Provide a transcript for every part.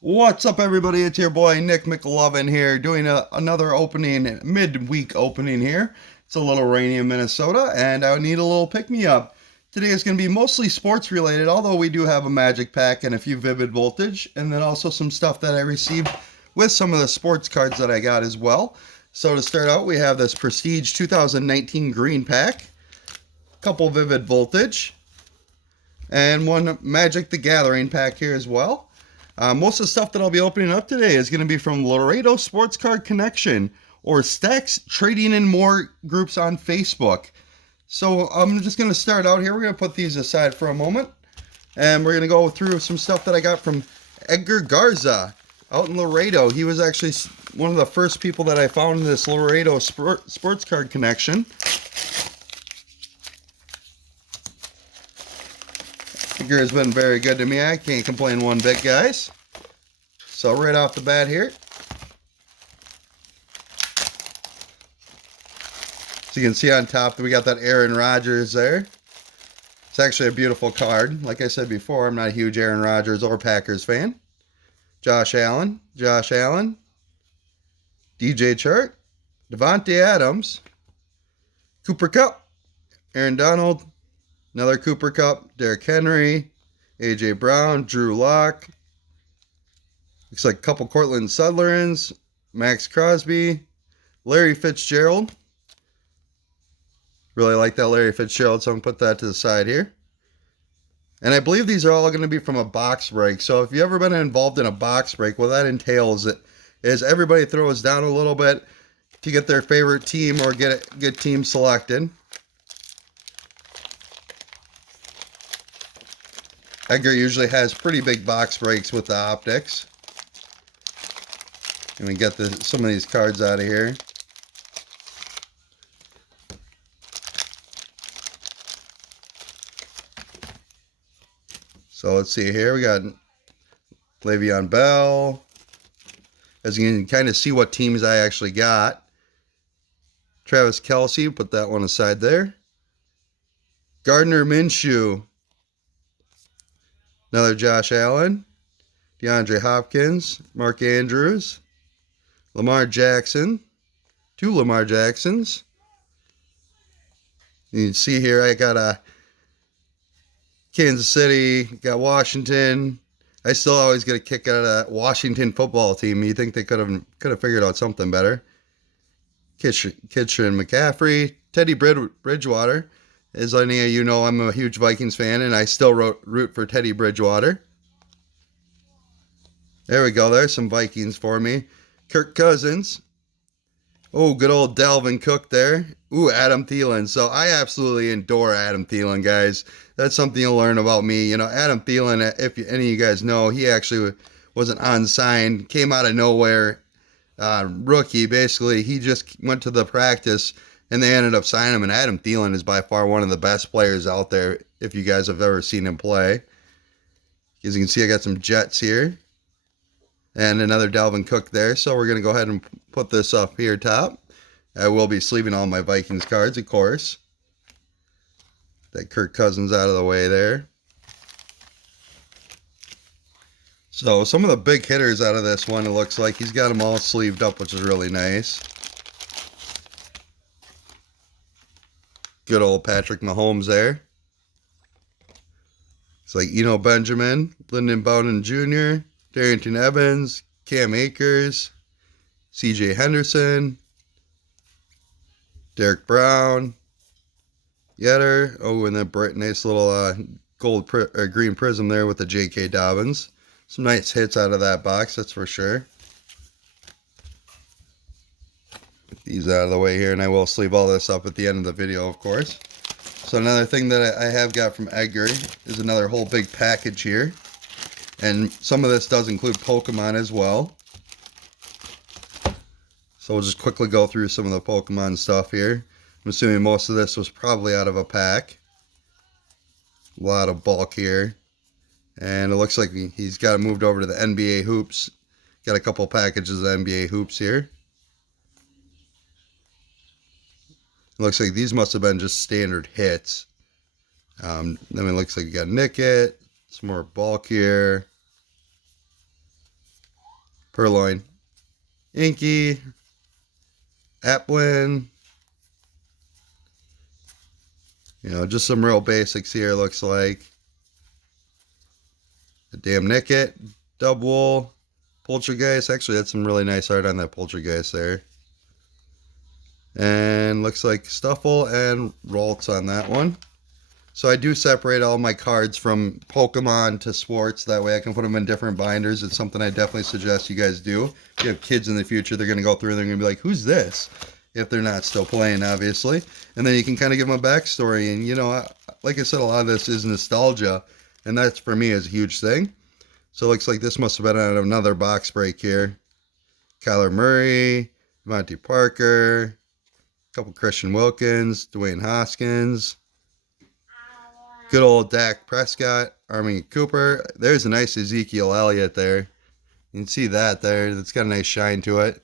What's up, everybody? It's your boy Nick McLovin here, doing another opening, midweek opening here. It's a little rainy in Minnesota, and I need a little pick me up. Today is going to be mostly sports related, although we do have a magic pack and a few vivid voltage, and then also some stuff that I received with some of the sports cards that I got as well. So to start out, we have this Prestige 2019 green pack, a couple vivid voltage, and one Magic the Gathering pack here as well. Most of the stuff that I'll be opening up today is going to be from Laredo Sports Card Connection or Stacks Trading and More groups on Facebook. So I'm just going to start out here. We're going to put these aside for a moment. And we're going to go through some stuff that I got from Edgar Garza out in Laredo. He was actually one of the first people that I found in this Laredo Sports Card Connection. Edgar has been very good to me. I can't complain one bit, guys. So right off the bat here, so you can see on top that we got that Aaron Rodgers there. It's actually a beautiful card. Like I said before, I'm not a huge Aaron Rodgers or Packers fan. Josh Allen, DJ Chark, Devontae Adams, Cooper Kupp, Aaron Donald, another Cooper Kupp, Derrick Henry, A.J. Brown, Drew Lock. Looks like a couple Cortland Sutherlands, Max Crosby, Larry Fitzgerald. Really like that Larry Fitzgerald, so I'm going to put that to the side here. And I believe these are all going to be from a box break. So if you've ever been involved in a box break, what that entails is everybody throws down a little bit to get their favorite team or get a good team selected. Edgar usually has pretty big box breaks with the optics. Let me get some of these cards out of here. So let's see here. We got Le'Veon Bell. As you can kind of see what teams I actually got. Travis Kelce, put that one aside there. Gardner Minshew. Another Josh Allen. DeAndre Hopkins. Mark Andrews. Lamar Jackson. Two Lamar Jacksons. You can see here I got a Kansas City, got Washington. I still always get a kick out of that Washington football team. You think they could have figured out something better. Kitchen McCaffrey, Teddy Bridgewater. As any of you know, I'm a huge Vikings fan, and I still root for Teddy Bridgewater. There we go. There's some Vikings for me. Kirk Cousins. Oh, good old Dalvin Cook there. Ooh, Adam Thielen. So I absolutely adore Adam Thielen, guys. That's something you'll learn about me. You know, Adam Thielen, if any of you guys know, he actually wasn't unsigned, came out of nowhere, rookie. Basically, he just went to the practice, and they ended up signing him. And Adam Thielen is by far one of the best players out there, if you guys have ever seen him play. As you can see, I got some Jets here. And another Dalvin Cook there. So we're going to go ahead and put this up here top. I will be sleeving all my Vikings cards, of course. That Kirk Cousins out of the way there. So some of the big hitters out of this one, it looks like he's got them all sleeved up, which is really nice. Good old Patrick Mahomes there. It's like Benjamin, Lyndon Bowden Jr., Darrington Evans, Cam Akers, C.J. Henderson, Derek Brown, Yetter. Oh, and that bright, nice little green prism there with the J.K. Dobbins. Some nice hits out of that box, that's for sure. Get these out of the way here, and I will sleeve all this up at the end of the video, of course. So another thing that I have got from Edgar is another whole big package here. And some of this does include Pokemon as well. So we'll just quickly go through some of the Pokemon stuff here. I'm assuming most of this was probably out of a pack. A lot of bulk here. And it looks like he's got it moved over to the NBA Hoops. Got a couple packages of NBA Hoops here. It looks like these must have been just standard hits. Then it looks like you got Nickit. Some more bulk here. Purloin. Inky. Atwin. You know, just some real basics here, looks like. The damn Nicket. Dubwool. Poltergeist. Actually, that's some really nice art on that Poltergeist there. And looks like Stuffle and Ralts on that one. So I do separate all my cards from Pokemon to sports. That way I can put them in different binders. It's something I definitely suggest you guys do. If you have kids in the future, they're going to go through and they're going to be like, who's this? If they're not still playing, obviously. And then you can kind of give them a backstory. And, you know, like I said, a lot of this is nostalgia. And that, for me, is a huge thing. So it looks like this must have been on another box break here. Kyler Murray, Monty Parker, a couple Christian Wilkins, Dwayne Hoskins. Good old Dak Prescott, Armin Cooper. There's a nice Ezekiel Elliott there. You can see that there. That's got a nice shine to it.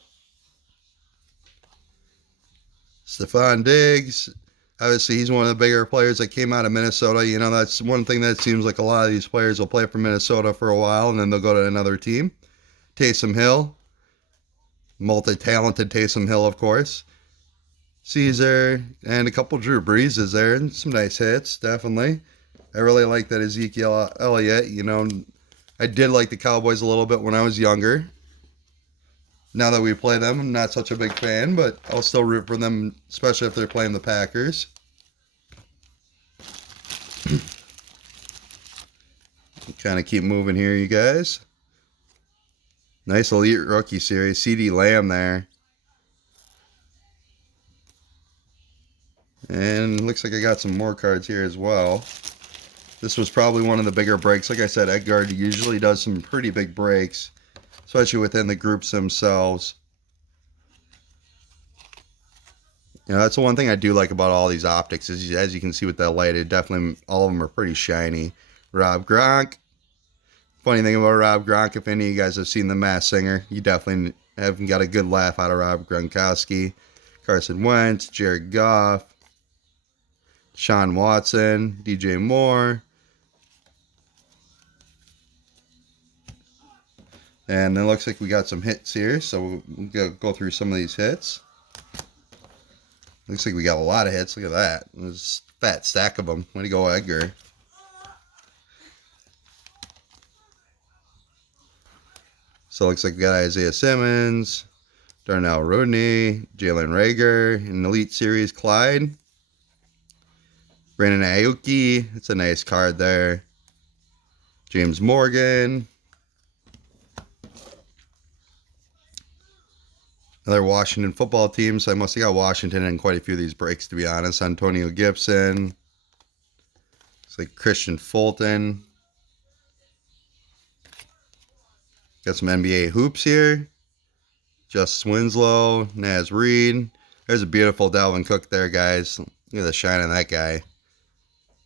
Stephon Diggs. Obviously, he's one of the bigger players that came out of Minnesota. You know, that's one thing that seems like a lot of these players will play for Minnesota for a while, and then they'll go to another team. Taysom Hill. Multi-talented Taysom Hill, of course. Caesar. And a couple Drew Breeses there. And some nice hits, definitely. I really like that Ezekiel Elliott. You know, I did like the Cowboys a little bit when I was younger. Now that we play them, I'm not such a big fan, but I'll still root for them, especially if they're playing the Packers. Kind of keep moving here, you guys. Nice Elite Rookie Series. CD Lamb there. And looks like I got some more cards here as well. This was probably one of the bigger breaks. Like I said, Edgar usually does some pretty big breaks, especially within the groups themselves. You know, that's the one thing I do like about all these optics is, as you can see with that light, it definitely, all of them are pretty shiny. Rob Gronk. Funny thing about Rob Gronk, if any of you guys have seen The Masked Singer, you definitely have got a good laugh out of Rob Gronkowski. Carson Wentz, Jared Goff, Sean Watson, DJ Moore. And it looks like we got some hits here, so we'll go through some of these hits. Looks like we got a lot of hits. Look at that. There's a fat stack of them. Way to go, Edgar. So it looks like we got Isaiah Simmons, Darnell Rodney, Jalen Reagor, an Elite Series Clyde. Brandon Ayuki. It's a nice card there. James Morgan. Another Washington football team, so I must have got Washington in quite a few of these breaks, to be honest. Antonio Gibson. It's like Christian Fulton. Got some NBA hoops here. Justice Winslow, Naz Reid. There's a beautiful Dalvin Cook there, guys. Look at the shine on that guy.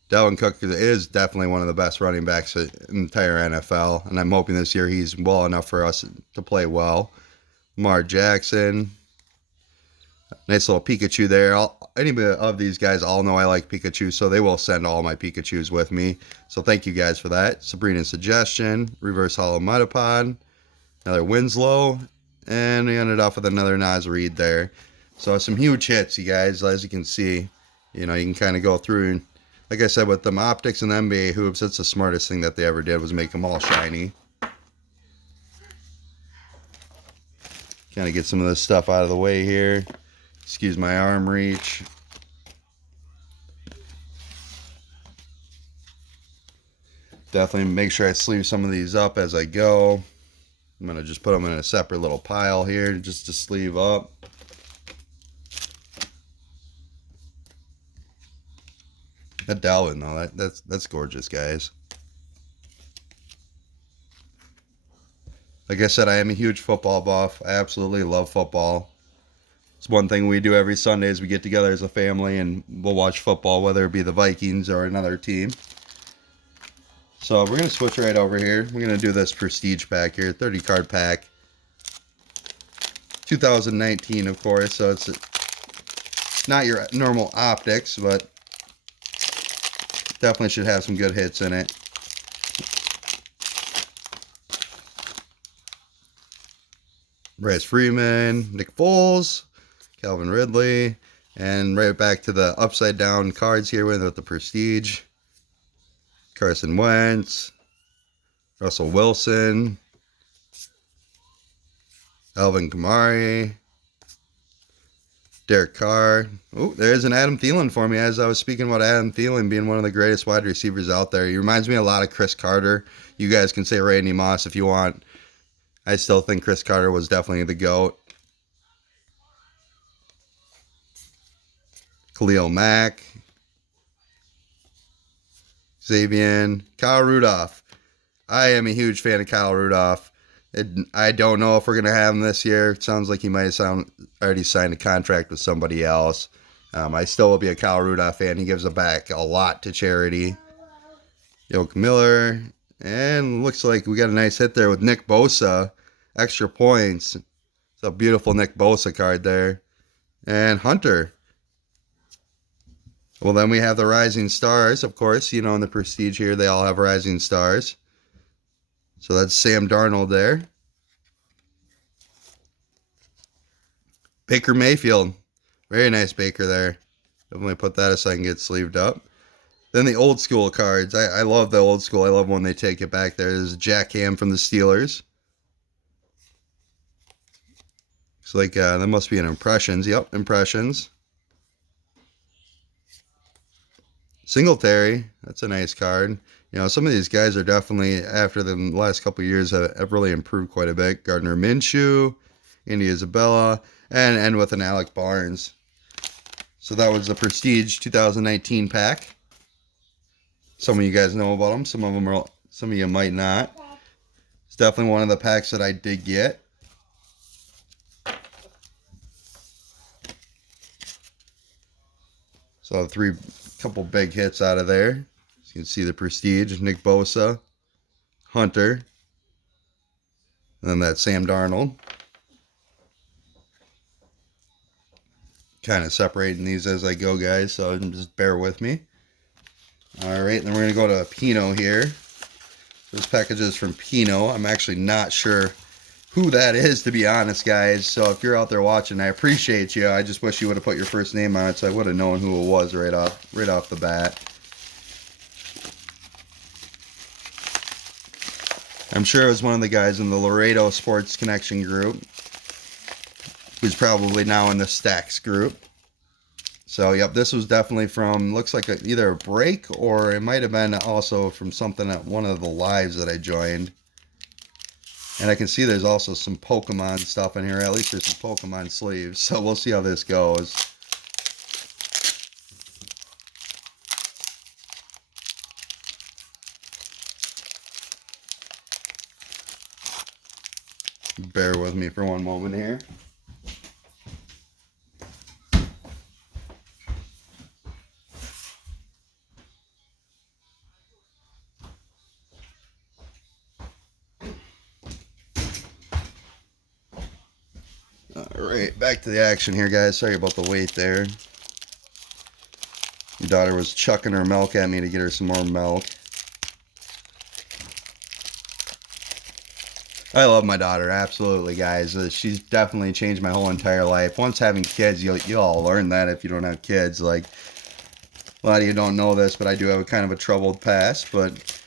Dalvin Cook is definitely one of the best running backs in the entire NFL, and I'm hoping this year he's well enough for us to play well. Lamar Jackson. Nice little Pikachu there. Any of these guys all know I like Pikachu, so they will send all my Pikachus with me. So thank you guys for that. Sabrina Suggestion. Reverse Hollow Metapod. Another Winslow. And we ended off with another Naz Reid there. So some huge hits, you guys. As you can see, you know, you can kind of go through. And like I said, with them optics and the NBA hoops, that's the smartest thing that they ever did, was make them all shiny. Kind of get some of this stuff out of the way here. Excuse my arm reach. Definitely make sure I sleeve some of these up as I go. I'm going to just put them in a separate little pile here just to sleeve up. That Dalvin, though, that's gorgeous, guys. Like I said, I am a huge football buff. I absolutely love football. It's one thing we do every Sunday is we get together as a family and we'll watch football, whether it be the Vikings or another team. So we're going to switch right over here. We're going to do this prestige pack here, 30 card pack. 2019, of course, so it's not your normal optics, but definitely should have some good hits in it. Bryce Freeman, Nick Foles, Calvin Ridley, and right back to the upside down cards here with the Prestige. Carson Wentz, Russell Wilson, Alvin Kamara, Derek Carr. Oh, there's an Adam Thielen for me. As I was speaking about Adam Thielen being one of the greatest wide receivers out there. He reminds me a lot of Chris Carter. You guys can say Randy Moss if you want. I still think Chris Carter was definitely the GOAT. Khalil Mack, Xavier, Kyle Rudolph. I am a huge fan of Kyle Rudolph. I don't know if we're going to have him this year. It sounds like he might have already signed a contract with somebody else. I still will be a Kyle Rudolph fan. He gives back a lot to charity. Yoke Miller. And looks like we got a nice hit there with Nick Bosa. Extra points. It's a beautiful Nick Bosa card there. And Hunter. Well, then we have the Rising Stars, of course. You know, in the Prestige here, they all have Rising Stars. So that's Sam Darnold there. Baker Mayfield. Very nice Baker there. Definitely put that aside and get sleeved up. Then the old school cards. I love the old school. I love when they take it back there. There's Jack Ham from the Steelers. Looks like that must be an Impressions. Yep, Impressions. Singletary, that's a nice card. You know, some of these guys are definitely, after the last couple of years, have really improved quite a bit. Gardner Minshew, Andy Isabella, and with an Alec Barnes. So that was the Prestige 2019 pack. Some of you guys know about them. Some of you might not. It's definitely one of the packs that I did get. So couple big hits out of there. As you can see the Prestige, Nick Bosa, Hunter, and then that Sam Darnold. Kind of separating these as I go, guys, so just bear with me. Alright, then we're going to go to Pino here. This package is from Pino. I'm actually not sure who that is, to be honest, guys. So if you're out there watching, I appreciate you. I just wish you would have put your first name on it so I would have known who it was right off the bat. I'm sure it was one of the guys in the Laredo Sports Connection group, who's probably now in the Stacks group. So, yep, this was definitely from, looks like either a break or it might have been also from something at one of the lives that I joined. And I can see there's also some Pokemon stuff in here. At least there's some Pokemon sleeves. So we'll see how this goes. Bear with me for one moment here. Alright, back to the action here, guys. Sorry about the wait there. Your daughter was chucking her milk at me to get her some more milk. I love my daughter, absolutely, guys. She's definitely changed my whole entire life. Once having kids, you'll all learn that if you don't have kids. Like, a lot of you don't know this, but I do have a kind of a troubled past. But,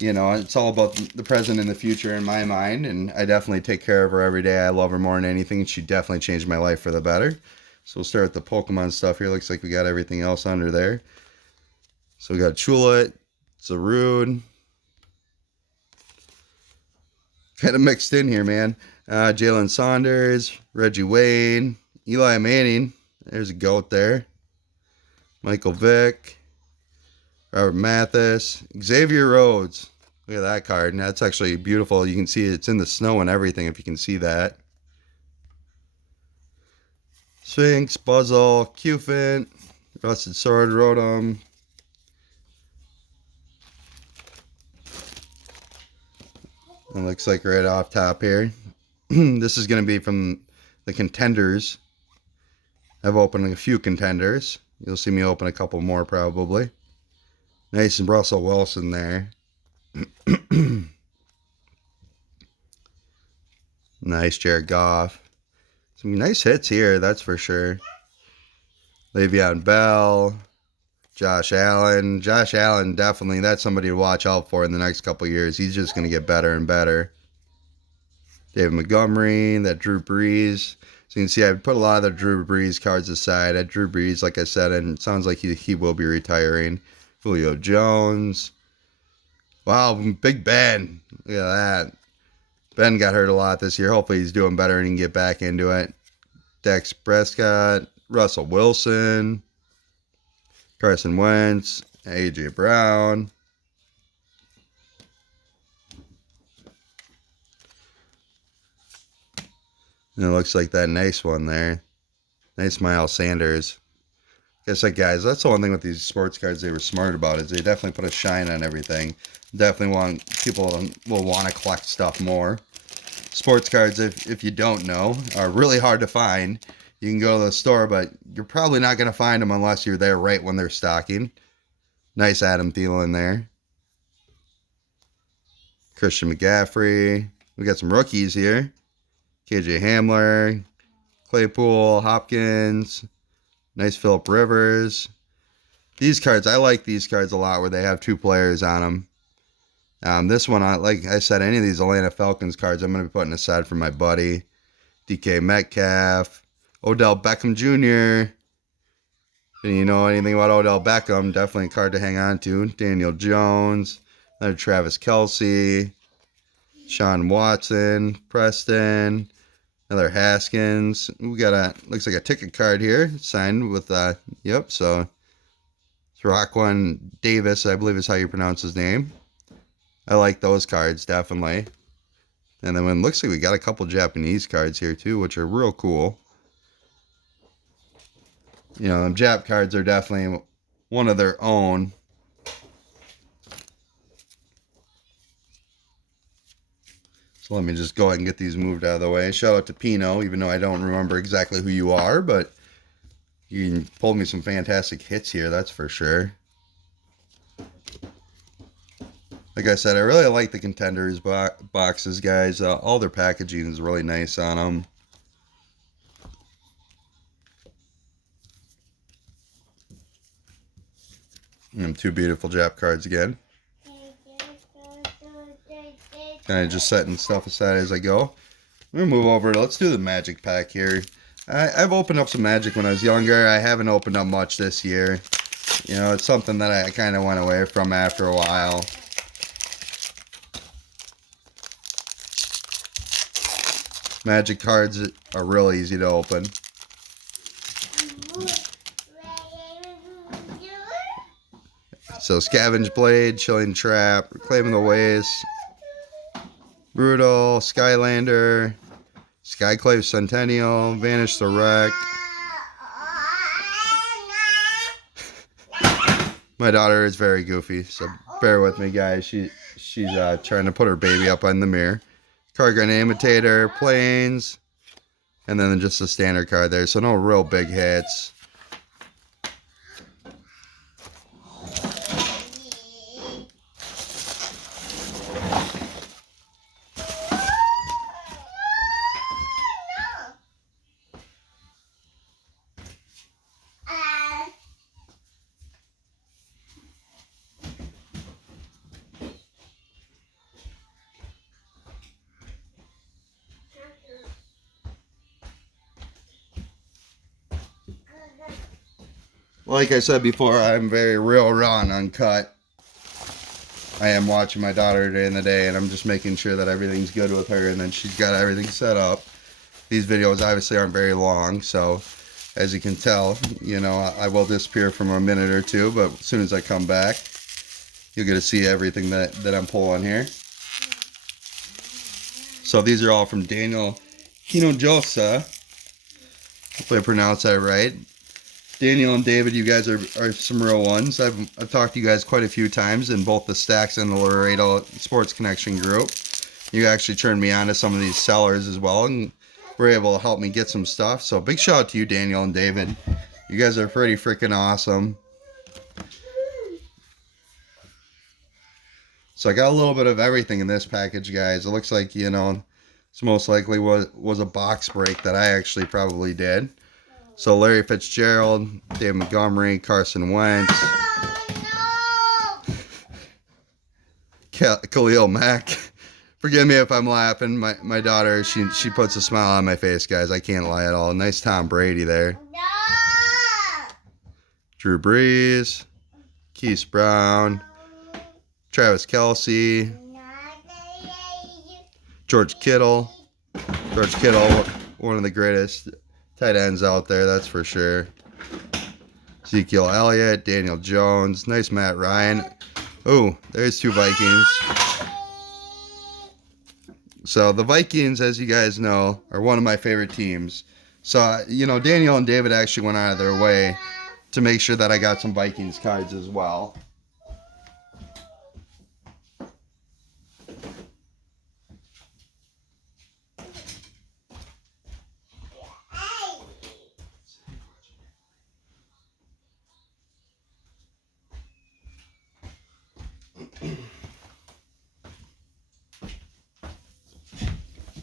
you know, it's all about the present and the future in my mind. And I definitely take care of her every day. I love her more than anything. She definitely changed my life for the better. So we'll start with the Pokemon stuff here. Looks like we got everything else under there. So we got Chulette, Zarude. Kind of mixed in here, man. Jalen Saunders, Reggie Wayne, Eli Manning. There's a GOAT there. Michael Vick, Robert Mathis, Xavier Rhodes. Look at that card. And that's actually beautiful. You can see it's in the snow and everything, if you can see that. Sphinx, Buzzle, Cufant, Rusted Sword, Rotom. It looks like right off top here. This is going to be from the contenders. I've opened a few contenders. You'll see me open a couple more probably. Nice and Russell Wilson there. Nice Jared Goff. Some nice hits here, that's for sure. Le'Veon Bell. Josh Allen. Josh Allen, definitely, that's somebody to watch out for in the next couple years. He's just going to get better and better. David Montgomery, that Drew Brees. So you can see I put a lot of the Drew Brees cards aside. At Drew Brees, like I said, and it sounds like he will be retiring. Julio Jones. Wow, Big Ben. Look at that. Ben got hurt a lot this year. Hopefully he's doing better and he can get back into it. Dak Prescott. Russell Wilson. Carson Wentz. A.J. Brown. And it looks like that nice one there. Nice Miles Sanders. Guess that, guys, that's the one thing with these sports cards they were smart about, is they definitely put a shine on everything. Definitely want people will want to collect stuff more. Sports cards, if you don't know, are really hard to find. You can go to the store, but you're probably not going to find them unless you're there right when they're stocking. Nice Adam Thielen there. Christian McCaffrey. We got some rookies here. KJ Hamler. Claypool. Hopkins. Nice Phillip Rivers. These cards, I like these cards a lot where they have two players on them. This one, like I said, any of these Atlanta Falcons cards, I'm going to be putting aside for my buddy. DK Metcalf. Odell Beckham Jr. And you know anything about Odell Beckham, definitely a card to hang on to. Daniel Jones. Another Travis Kelce. Sean Watson. Preston. Another Haskins. We got looks like a ticket card here. Signed with, yep, so it's Raquan Davis, I believe is how you pronounce his name. I like those cards, definitely. And then it looks like we got a couple Japanese cards here, too, which are real cool. You know, them Jap cards are definitely one of their own. So let me just go ahead and get these moved out of the way. Shout out to Pino, even though I don't remember exactly who you are, but you pulled me some fantastic hits here, that's for sure. Like I said, I really like the Contenders boxes, guys. All their packaging is really nice on them. And two beautiful Jap cards again. Kind of just setting stuff aside as I go. I'm going to move over. Let's do the Magic pack here. I've opened up some Magic when I was younger. I haven't opened up much this year. You know, it's something that I kind of went away from after a while. Magic cards are really easy to open. So Scavenge Blade, Chilling Trap, Reclaiming the Waste, Brutal, Skylander, Skyclave Centennial, Vanish the Wreck. My daughter is very goofy, so bear with me, guys. She's trying to put her baby up on the mirror. Cargo Imitator, Planes, and then just a standard card there. So no real big hits. Like I said before, I'm very real, raw, and uncut. I am watching my daughter day in the day, and I'm just making sure that everything's good with her, and then she's got everything set up. These videos obviously aren't very long, so as you can tell, you know, I will disappear from a minute or two, but as soon as I come back, you'll get to see everything that I'm pulling here. So these are all from Daniel Hinojosa. Hopefully I pronounced that right. Daniel and David, you guys are some real ones. I've talked to you guys quite a few times in both the Stacks and the Laredo Sports Connection group. You actually turned me on to some of these sellers as well, and were able to help me get some stuff. So big shout out to you, Daniel and David. You guys are pretty freaking awesome. So I got a little bit of everything in this package, guys. It looks like, you know, This most likely was a box break that I actually probably did. So Larry Fitzgerald, Dave Montgomery, Carson Wentz, Khalil Mack. Forgive me if I'm laughing. My daughter, she puts a smile on my face, guys. I can't lie at all. Nice Tom Brady there. Drew Brees, Keith Brown, Travis Kelce, George Kittle. George Kittle, one of the greatest tight ends out there, that's for sure. Ezekiel Elliott, Daniel Jones, nice Matt Ryan. Oh, there's two Vikings. So the Vikings, as you guys know, are one of my favorite teams. So, Daniel and David actually went out of their way to make sure that I got some Vikings cards as well.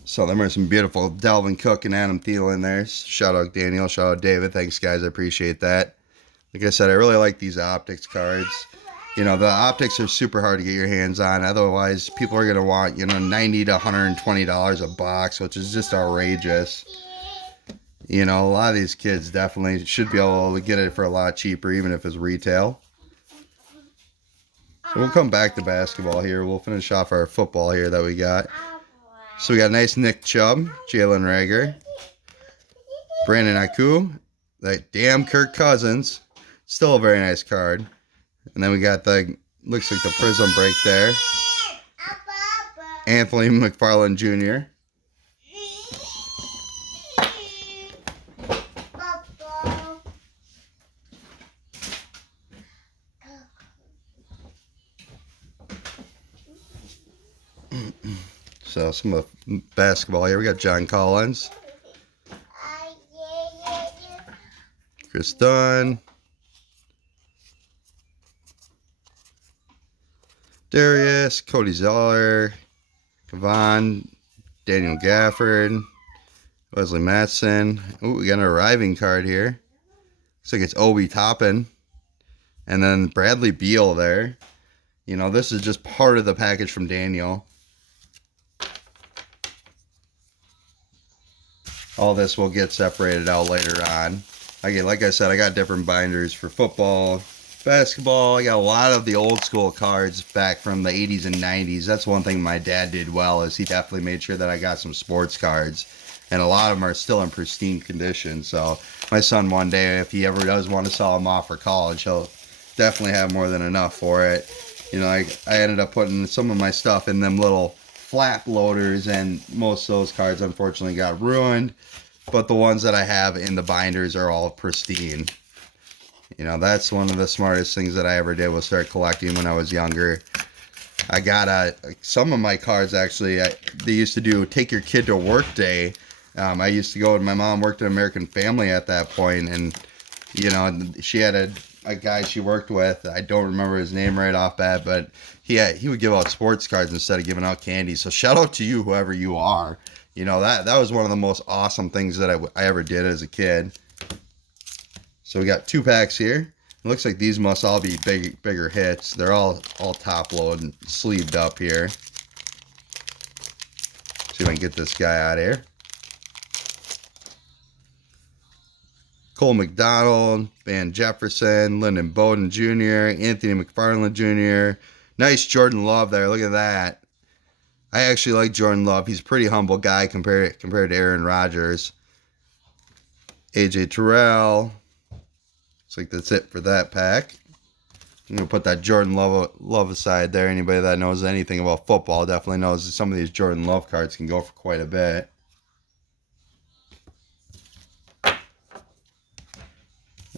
So there were some beautiful Dalvin Cook and Adam Thielen there. Shout out Daniel, shout out David. Thanks, guys. I appreciate that. Like I said, I really like these optics cards. The optics are super hard to get your hands on. Otherwise, people are going to want, $90 to $120 a box, which is just outrageous. A lot of these kids definitely should be able to get it for a lot cheaper, even if it's retail. So we'll come back to basketball here. We'll finish off our football here that we got. So we got a nice Nick Chubb, Jalen Reagor, Brandon Ayuk, that damn Kirk Cousins. Still a very nice card. And then we got looks like the Prism break there. Anthony McFarland Jr. So some of the basketball here. We got John Collins, Chris Dunn, Darius, Cody Zeller, Kevon, Daniel Gafford, Wesley Matson. Ooh, we got an arriving card here. Looks like it's Obi Toppin. And then Bradley Beal there. This is just part of the package from Daniel. All this will get separated out later on. Again, like I said, I got different binders for football, basketball. I got a lot of the old school cards back from the 80s and 90s. That's one thing my dad did well, is he definitely made sure that I got some sports cards. And a lot of them are still in pristine condition. So my son, one day, if he ever does want to sell them off for college, he'll definitely have more than enough for it. I ended up putting some of my stuff in them little flap loaders, and most of those cards unfortunately got ruined, but the ones that I have in the binders are all pristine. That's one of the smartest things that I ever did, was start collecting when I was younger. I got some of my cards actually, they used to do take your kid to work day. I used to go, and my mom worked at American Family at that point, and she had a guy she worked with. I don't remember his name right off bat, but he would give out sports cards instead of giving out candy. So shout out to you, whoever you are. That was one of the most awesome things that I ever did as a kid. So we got 2 packs here. It looks like these must all be bigger hits. They're all top load and sleeved up here. See if I can get this guy out of here. Cole McDonald, Van Jefferson, Lyndon Bowden Jr., Anthony McFarland Jr. Nice Jordan Love there. Look at that. I actually like Jordan Love. He's a pretty humble guy compared to Aaron Rodgers. AJ Terrell. Looks like that's it for that pack. I'm going to put that Jordan Love aside there. Anybody that knows anything about football definitely knows that some of these Jordan Love cards can go for quite a bit.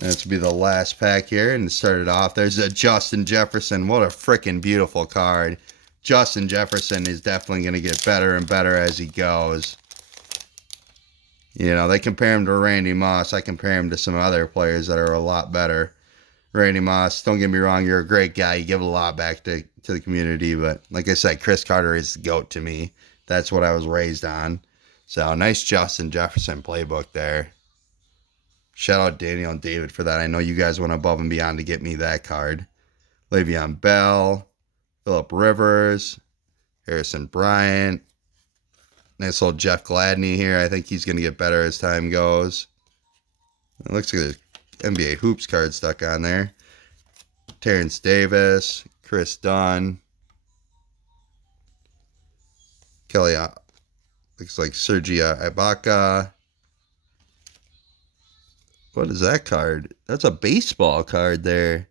And this will be the last pack here, and to start it off, there's a Justin Jefferson. What a freaking beautiful card. Justin Jefferson is definitely going to get better and better as he goes. They compare him to Randy Moss. I compare him to some other players that are a lot better. Randy Moss, don't get me wrong, you're a great guy. You give a lot back to the community, but like I said, Chris Carter is the GOAT to me. That's what I was raised on. So nice Justin Jefferson playbook there. Shout out Daniel and David for that. I know you guys went above and beyond to get me that card. Le'Veon Bell, Phillip Rivers, Harrison Bryant. Nice little Jeff Gladney here. I think he's going to get better as time goes. It looks like there's NBA Hoops card stuck on there. Terrence Davis, Chris Dunn. Kelly, looks like Sergio Ibaka. What is that card? That's a baseball card there.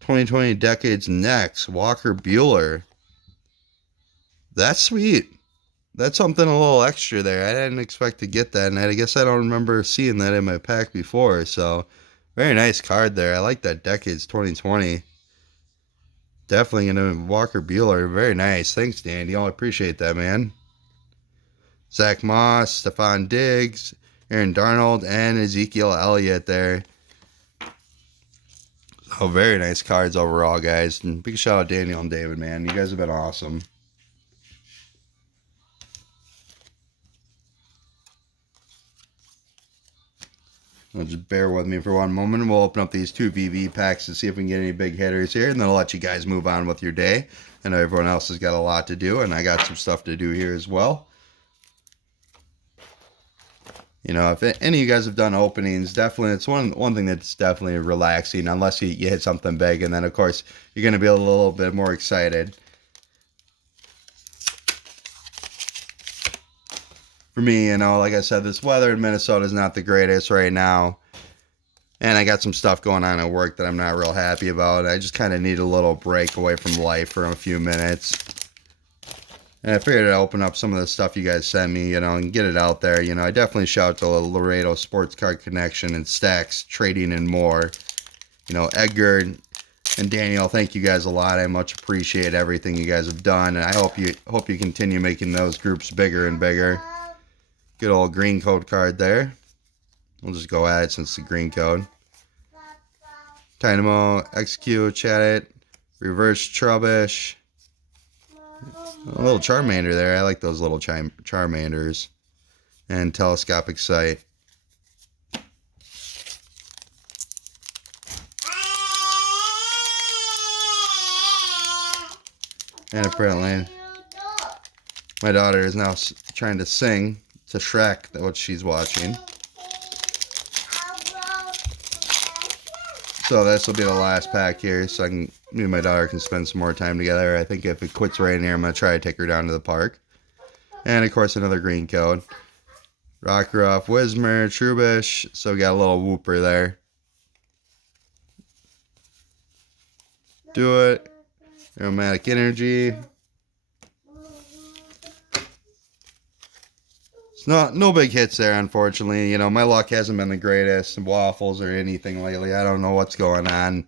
2020 Decades Next, Walker Buehler. That's sweet. That's something a little extra there. I didn't expect to get that, and I guess I don't remember seeing that in my pack before. So, very nice card there. I like that Decades 2020. Definitely going to Walker Buehler. Very nice. Thanks, Danny. I appreciate that, man. Zach Moss, Stephon Diggs, Aaron Darnold, and Ezekiel Elliott there. Oh, very nice cards overall, guys. And big shout out Daniel and David, man. You guys have been awesome. Well, just bear with me for one moment. We'll open up these two VV packs to see if we can get any big hitters here, and then I'll let you guys move on with your day. I know everyone else has got a lot to do, and I got some stuff to do here as well. You know, if any of you guys have done openings, definitely, it's one thing that's definitely relaxing, unless you hit something big, and then, of course, you're going to be a little bit more excited. For me, you know, like I said, this weather in Minnesota is not the greatest right now, and I got some stuff going on at work that I'm not real happy about. I just kind of need a little break away from life for a few minutes. And I figured I'd open up some of the stuff you guys sent me, you know, and get it out there. You know, I definitely shout out to Laredo Sports Card Connection and Stacks Trading and more. You know, Edgar and Daniel, thank you guys a lot. I much appreciate everything you guys have done, and I hope you continue making those groups bigger and bigger. Good old green code card there. We'll just go at it since it's the green code. Dynamo, Execute, Chat It, Reverse Trubbish. A little Charmander there. I like those little Charmanders. And Telescopic Sight. And apparently, my daughter is now trying to sing to Shrek, what she's watching. So this will be the last pack here, so me and my daughter can spend some more time together. I think if it quits raining here, I'm going to try to take her down to the park. And, of course, another green code. Rockruff, Wismer, Trubish. So we got a little whooper there. Do It. Aromatic Energy. No big hits there, unfortunately. You know, my luck hasn't been the greatest. Waffles or anything lately. I don't know what's going on.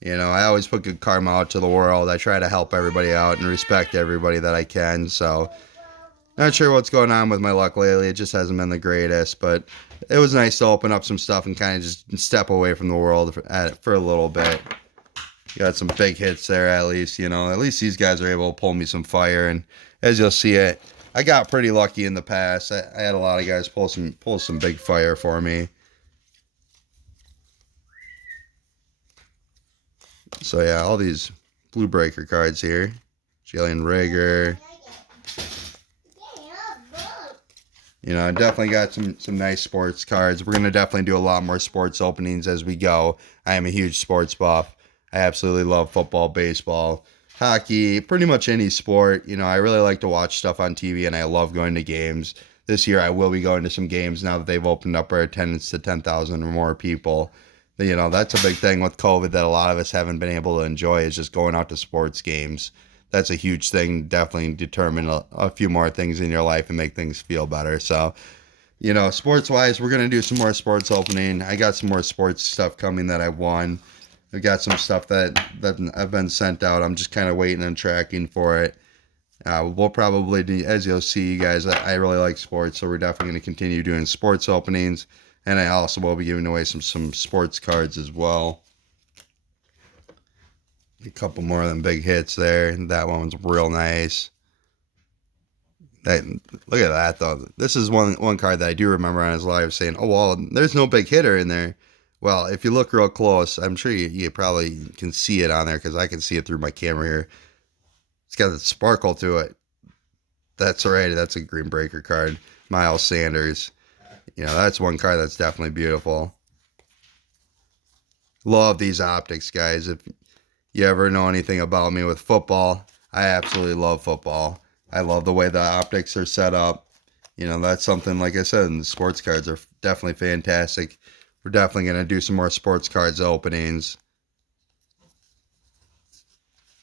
You know, I always put good karma out to the world. I try to help everybody out and respect everybody that I can. So, not sure what's going on with my luck lately. It just hasn't been the greatest. But it was nice to open up some stuff and kind of just step away from the world for a little bit. Got some big hits there at least. You know, at least these guys are able to pull me some fire. And as you'll see it, I got pretty lucky in the past. I had a lot of guys pull some big fire for me. So yeah, all these blue breaker cards here. Jalen Rager. You know, I definitely got some nice sports cards. We're going to definitely do a lot more sports openings as we go. I am a huge sports buff. I absolutely love football, baseball, hockey, pretty much any sport. You know, I really like to watch stuff on TV, and I love going to games. This year, I will be going to some games now that they've opened up our attendance to 10,000 or more people. You know, that's a big thing with COVID that a lot of us haven't been able to enjoy, is just going out to sports games. That's a huge thing. Definitely determine a few more things in your life and make things feel better. So, you know, sports-wise, we're going to do some more sports opening. I got some more sports stuff coming that I won. I've got some stuff that I've been sent out. I'm just kind of waiting and tracking for it. We'll probably do, as you'll see, guys, I really like sports, so we're definitely going to continue doing sports openings. And I also will be giving away some sports cards as well. A couple more of them big hits there. That one was real nice. Look at that though. This is one card that I do remember on his live saying, "Oh well, there's no big hitter in there." Well, if you look real close, I'm sure you probably can see it on there because I can see it through my camera here. It's got a sparkle to it. That's right. That's a Green Breaker card. Miles Sanders. That's one card that's definitely beautiful. Love these optics, guys. If you ever know anything about me with football, I absolutely love football. I love the way the optics are set up. That's something, like I said, and the sports cards are definitely fantastic. We're definitely going to do some more sports cards openings.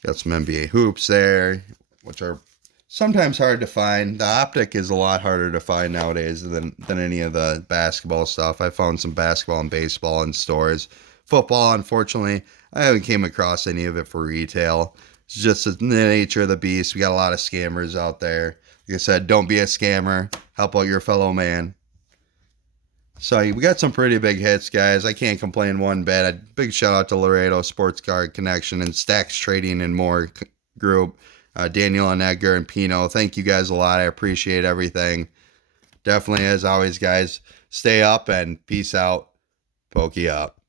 Got some NBA hoops there, which are sometimes hard to find. The optic is a lot harder to find nowadays than any of the basketball stuff. I found some basketball and baseball in stores. Football, unfortunately, I haven't came across any of it for retail. It's just the nature of the beast. We got a lot of scammers out there. Like I said, don't be a scammer. Help out your fellow man. So we got some pretty big hits, guys. I can't complain one bit. A big shout out to Laredo Sports Card Connection and Stacks Trading and More group. Daniel and Edgar and Pino. Thank you guys a lot. I appreciate everything. Definitely, as always, guys, stay up and peace out. Pokey up.